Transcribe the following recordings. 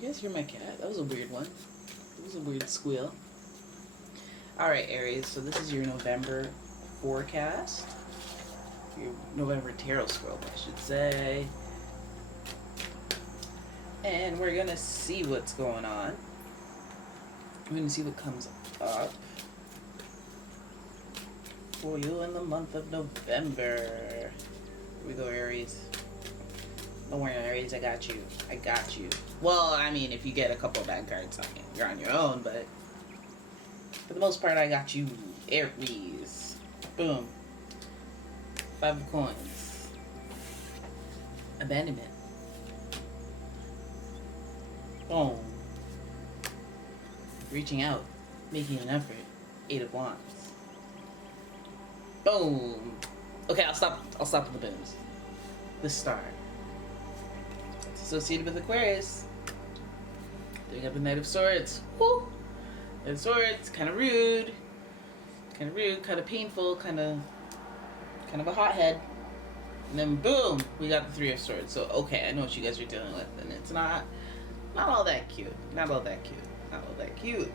you guys hear my cat? That was a weird one. It was a weird squeal. Alright, Aries, so this is your November forecast. Your November tarot scroll, I should say. And we're gonna see what's going on. We're gonna see what comes up for you in the month of November. Here we go, Aries. Don't worry, Aries, I got you. I got you. Well, I mean, if you get a couple of bad cards, you're on your own, but for the most part, I got you, Aries. Boom. 5 of coins. Abandonment. Boom. Reaching out. Making an effort. 8 of wands. Boom. Okay, I'll stop with the booms. The star. It's associated with Aquarius. Then we got the Knight of Swords. Woo! Knight of Swords, kind of rude. Kind of rude, kind of painful, kind of a hothead. And then boom, we got the Three of Swords. So okay, I know what you guys are dealing with, and it's not all that cute. Not all that cute. Not all that cute.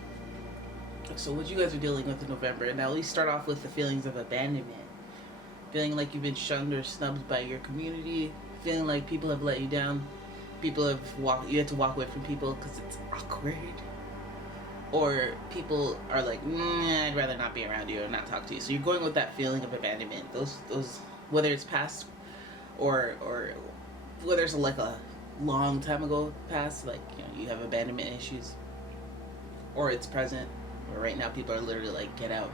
So what you guys are dealing with in November, and now at least start off with the feelings of abandonment. Feeling like you've been shunned or snubbed by your community. Feeling like people have let you down. You had to walk away from people because it's awkward. Or people are like, I'd rather not be around you or not talk to you. So you're going with that feeling of abandonment. Those whether it's past or whether it's like a long time ago past, like, you know, you have abandonment issues, or it's present, or right now people are literally like, get out.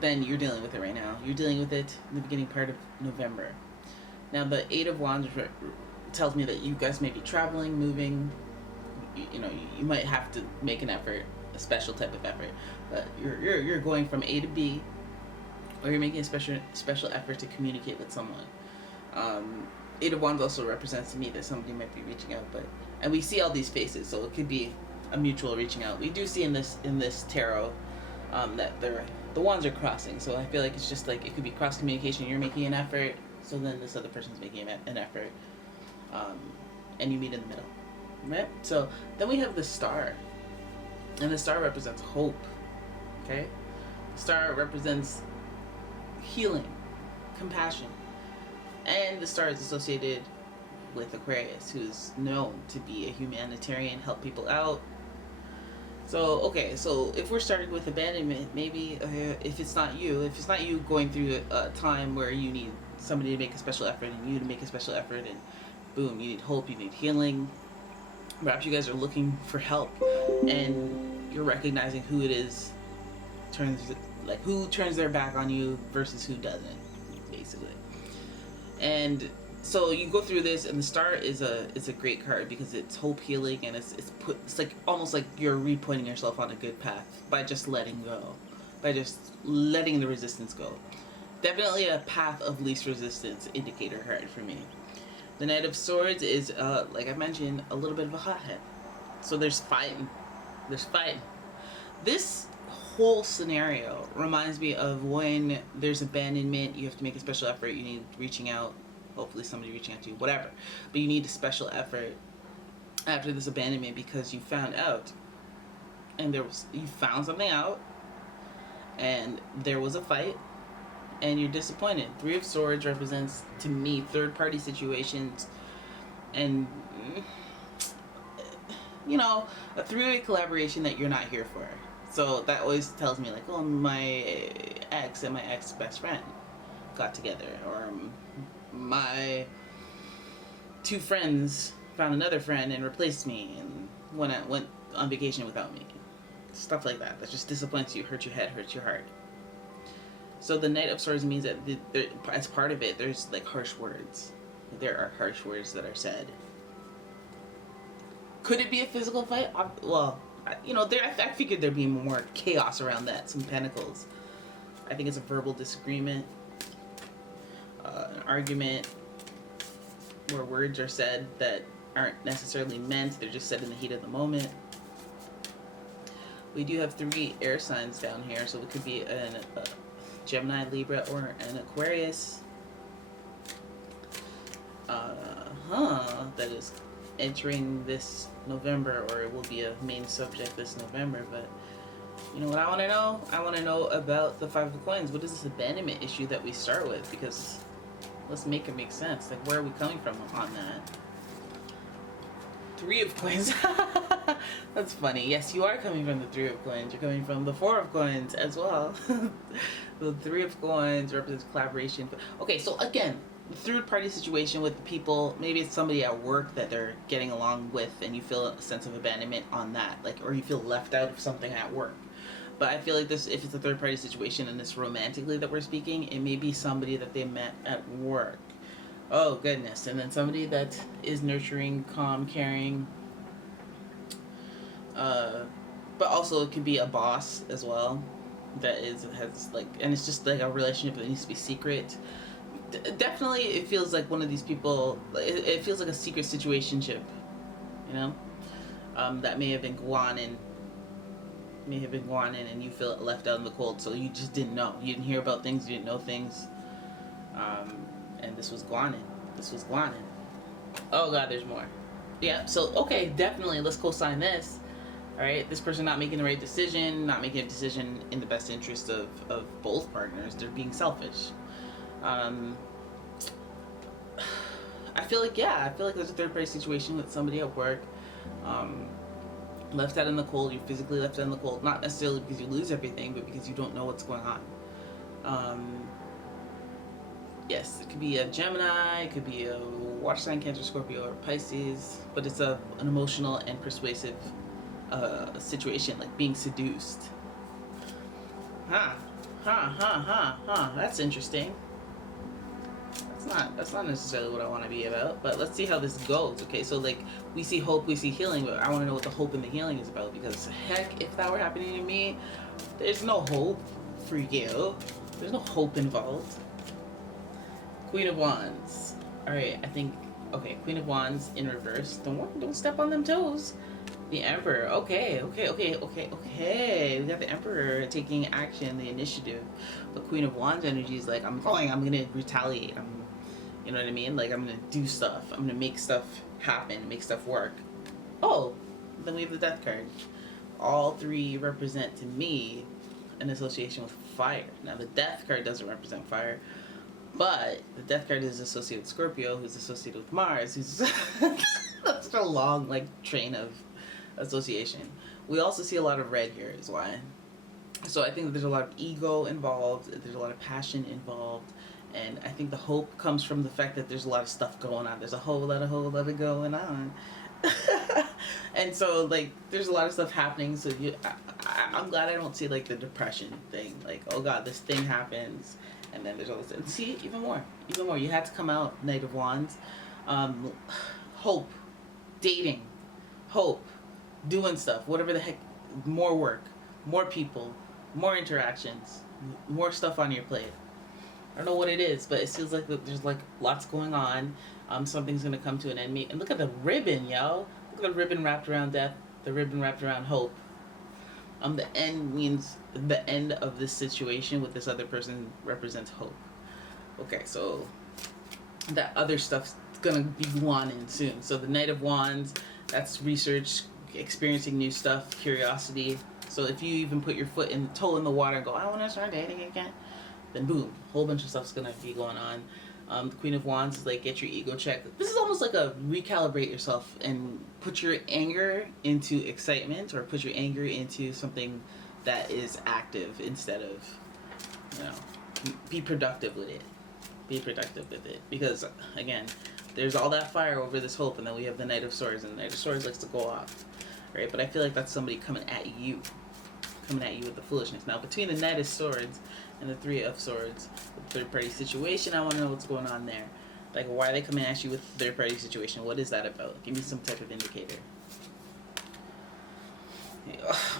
Then you're dealing with it right now. You're dealing with it in the beginning part of November. Now the 8 of Wands tells me that you guys may be traveling, moving. You know, you might have to make an effort, a special type of effort, but you're going from A to B, or you're making a special effort to communicate with someone. 8 of Wands also represents to me that somebody might be reaching out, and we see all these faces, so it could be a mutual reaching out. We do see in this tarot that the wands are crossing, so I feel like it's just like it could be cross communication. You're making an effort, so then this other person's making an effort, and you meet in the middle. Right? So then we have the star, and the star represents hope. Okay? The star represents healing, compassion, and the star is associated with Aquarius, who's known to be a humanitarian, help people out. So okay, so if we're starting with abandonment, maybe if it's not you going through a time where you need somebody to make a special effort and you to make a special effort, and boom, you need hope, you need healing. Perhaps you guys are looking for help, and you're recognizing who it is who turns their back on you versus who doesn't, basically. And so you go through this, and the star is a great card because it's hope, healing, and it's like almost like you're repointing yourself on a good path by just letting go, by just letting the resistance go. Definitely a path of least resistance indicator card for me. The Knight of Swords is, like I mentioned, a little bit of a hothead. So there's fighting. This whole scenario reminds me of when there's abandonment, you have to make a special effort, you need reaching out, hopefully somebody reaching out to you, whatever. But you need a special effort after this abandonment because you found out, and you found something out, and there was a fight, and you're disappointed. 3 of Swords represents, to me, third-party situations, and, you know, a three-way collaboration that you're not here for. So that always tells me, like, oh, my ex and my ex-best friend got together, or my 2 friends found another friend and replaced me and went on vacation without me. Stuff like that. That just disappoints you, hurts your head, hurts your heart. So the Knight of Swords means that as part of it, there's like harsh words. There are harsh words that are said. Could it be a physical fight? Well, you know, I figured there'd be more chaos around that. Some pentacles. I think it's a verbal disagreement, an argument where words are said that aren't necessarily meant. They're just said in the heat of the moment. We do have 3 air signs down here, so it could be a Gemini, Libra, or an Aquarius. That is entering this November, or it will be a main subject this November. But you know what I want to know? I want to know about the Five of Coins. What is this abandonment issue that we start with? Because let's make it make sense. Like, where are we coming from on that? Three of Coins. That's funny. Yes, you are coming from the Three of Coins. You're coming from the Four of Coins as well. The Three of Coins represents collaboration. Okay, so again, the third party situation with the people, maybe it's somebody at work that they're getting along with and you feel a sense of abandonment on that, like, or you feel left out of something at work. But I feel like this, if it's a third party situation and it's romantically that we're speaking, it may be somebody that they met at work. Oh goodness. And then somebody that is nurturing, calm, caring, but also it could be a boss as well that has like, and it's just like a relationship that needs to be secret. Definitely it feels like one of these people, it feels like a secret situationship, you know, that may have been gone in and you feel left out in the cold, so you just didn't know, you didn't hear about things, you didn't know things, and this was guanin. Oh god, there's more. Yeah, so okay, definitely let's co-sign this. All right, this person not making the right decision, not making a decision in the best interest of both partners. They're being selfish. I feel like there's a third party situation with somebody at work, left out in the cold. You're physically left out in the cold, not necessarily because you lose everything, but because you don't know what's going on. Yes, it could be a Gemini, it could be a water sign, Cancer, Scorpio, or Pisces, but it's an emotional and persuasive situation, like being seduced. That's interesting. That's not necessarily what I want to be about, but let's see how this goes. Okay, so like we see hope, we see healing, but I want to know what the hope and the healing is about, because heck, if that were happening to me, there's no hope for you. There's no hope involved. Queen of Wands. All right, I think, okay, Queen of Wands in reverse. Don't step on them toes. The Emperor. Okay. We got the Emperor taking action, the initiative. The Queen of Wands energy is like, I'm gonna retaliate. You know what I mean? Like, I'm gonna do stuff. I'm gonna make stuff happen, make stuff work. Oh, then we have the Death card. All three represent to me an association with fire. Now, the Death card doesn't represent fire, but the Death card is associated with Scorpio, who's associated with Mars, who's that's a long like train of association. We also see a lot of red here is why. So I think that there's a lot of ego involved, there's a lot of passion involved, and I think the hope comes from the fact that there's a lot of stuff going on. There's a whole lot of going on. And so like there's a lot of stuff happening, so I'm glad I don't see like the depression thing, like, oh god, this thing happens and then there's all this, and see, even more, you had to come out, Knight of Wands. Hope, dating, hope, doing stuff, whatever the heck, more work, more people, more interactions, more stuff on your plate. I don't know what it is, but it feels like there's like lots going on. Something's gonna come to an end. And look at the ribbon, yo. Look at the ribbon wrapped around death, the ribbon wrapped around hope. The end means the end of this situation with this other person represents hope. Okay, so that other stuff's gonna be guanin soon. So the Knight of Wands, that's research, experiencing new stuff, curiosity. So if you even put your toe in the water and go, I want to start dating again, then boom, a whole bunch of stuff's gonna be going on. The Queen of Wands is like, get your ego checked. This is almost like a recalibrate yourself and put your anger into excitement, or put your anger into something that is active instead of, you know, be productive with it. Because again, there's all that fire over this hope, and then we have the Knight of Swords, and the Knight of Swords likes to go off, right? But I feel like that's somebody coming at you with the foolishness. Now, between the Knight of Swords and the Three of Swords, the third party situation, I want to know what's going on there. Like, why are they coming at you with the third party situation? What is that about? Give me some type of indicator.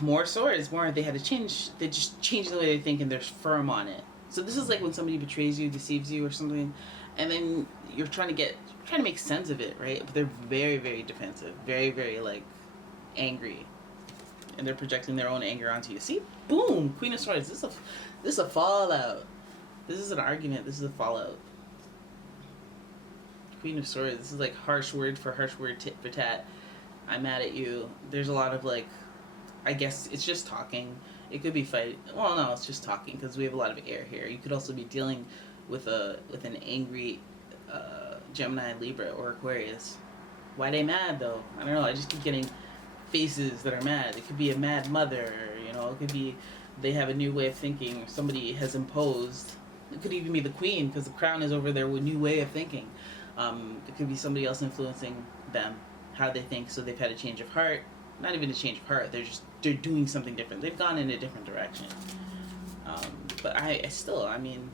More swords, they had to change, they just changed the way they think and they're firm on it. So this is like when somebody betrays you, deceives you or something, and then you're trying to make sense of it, right? But they're very, very defensive, very, very like angry, and they're projecting their own anger onto you. See, boom, Queen of Swords. This is a fallout. This is an argument. This is a fallout. Queen of Swords. This is like harsh word for harsh word, tit for tat. I'm mad at you. There's a lot of like, I guess it's just talking. It could be fight. Well, no, it's just talking because we have a lot of air here. You could also be dealing with an angry Gemini, Libra, or Aquarius. Why they mad though? I don't know. I just keep getting faces that are mad. It could be a mad mother. You know, it could be they have a new way of thinking. Somebody has imposed. It could even be the Queen because the crown is over there with new way of thinking. It could be somebody else influencing them, how they think. So they've had a change of heart. Not even a change of heart. They're doing something different. They've gone in a different direction. But I still, I mean,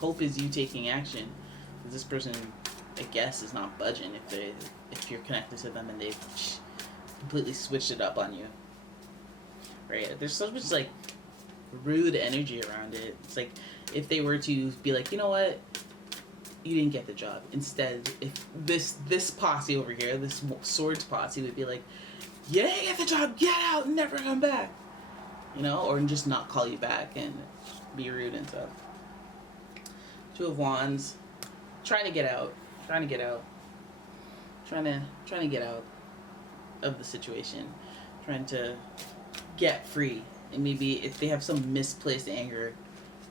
hope is you taking action. Because this person, I guess, is not budging if you're connected to them and they've completely switched it up on you. Right? There's so much like rude energy around it. It's like if they were to be like, you know what, you didn't get the job. Instead, if this posse over here, this swords posse would be like, you didn't get the job, get out and never come back. You know, or just not call you back and be rude and stuff. Two of Wands, trying to get out of the situation, trying to get free. And maybe if they have some misplaced anger,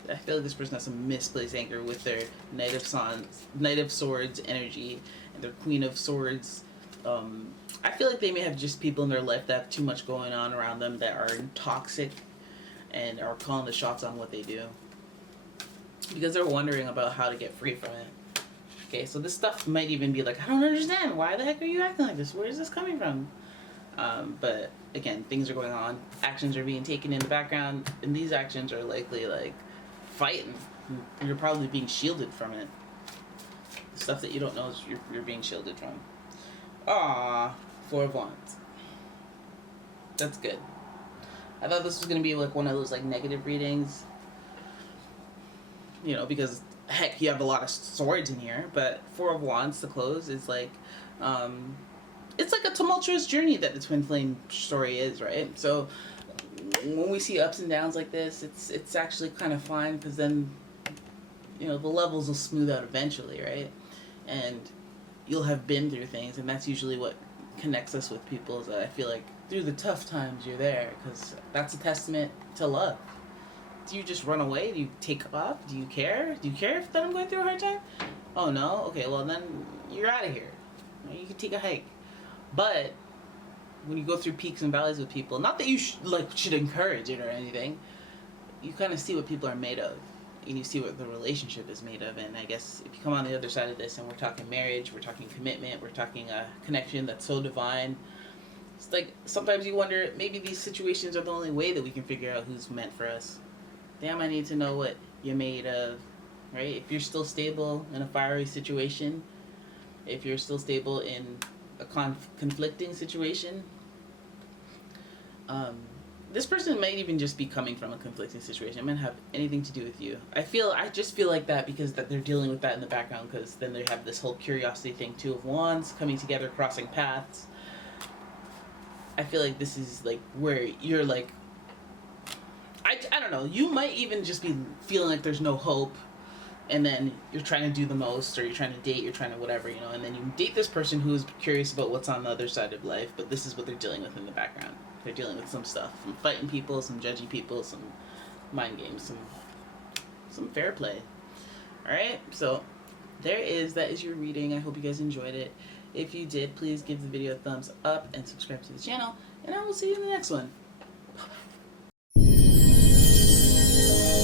I feel like this person has some misplaced anger with their Knight of Swords energy and their Queen of Swords. I feel like they may have just people in their life that have too much going on around them that are toxic and are calling the shots on what they do because they're wondering about how to get free from it. Okay, so this stuff might even be like, I don't understand. Why the heck are you acting like this? Where is this coming from? But again, things are going on. Actions are being taken in the background, and these actions are likely like fighting. You're probably being shielded from it. The stuff that you don't know is you're being shielded from. Ah, Four of Wands. That's good. I thought this was gonna be like one of those like negative readings, you know, because heck, you have a lot of swords in here. But Four of Wands to close is like, it's like a tumultuous journey that the twin flame story is, right? So when we see ups and downs like this, it's actually kind of fine because then, you know, the levels will smooth out eventually, right? And you'll have been through things, and that's usually what connects us with people. Is that I feel like through the tough times you're there because that's a testament to love. Do you just run away? Do you take off? Do you care? Do you care that I'm going through a hard time? Oh no? Okay, well then you're out of here. You can take a hike. But when you go through peaks and valleys with people, not that you should encourage it or anything, you kind of see what people are made of. And you see what the relationship is made of. And I guess if you come on the other side of this and we're talking marriage, we're talking commitment, we're talking a connection that's so divine, it's like sometimes you wonder, maybe these situations are the only way that we can figure out who's meant for us. Damn, I need to know what you're made of, right? If you're still stable in a fiery situation, if you're still stable in a conflicting situation, this person might even just be coming from a conflicting situation. It might have anything to do with you. I just feel like that because that they're dealing with that in the background, because then they have this whole curiosity thing. Two of Wands coming together, crossing paths. I feel like this is like where you're like, I don't know, you might even just be feeling like there's no hope, and then you're trying to do the most, or you're trying to date, you're trying to whatever, you know, and then you date this person who's curious about what's on the other side of life, but this is what they're dealing with in the background. They're dealing with some stuff, some fighting people, some judgy people, some mind games, some fair play. Alright, so that is your reading. I hope you guys enjoyed it. If you did, please give the video a thumbs up and subscribe to the channel, and I will see you in the next one. Bye-bye.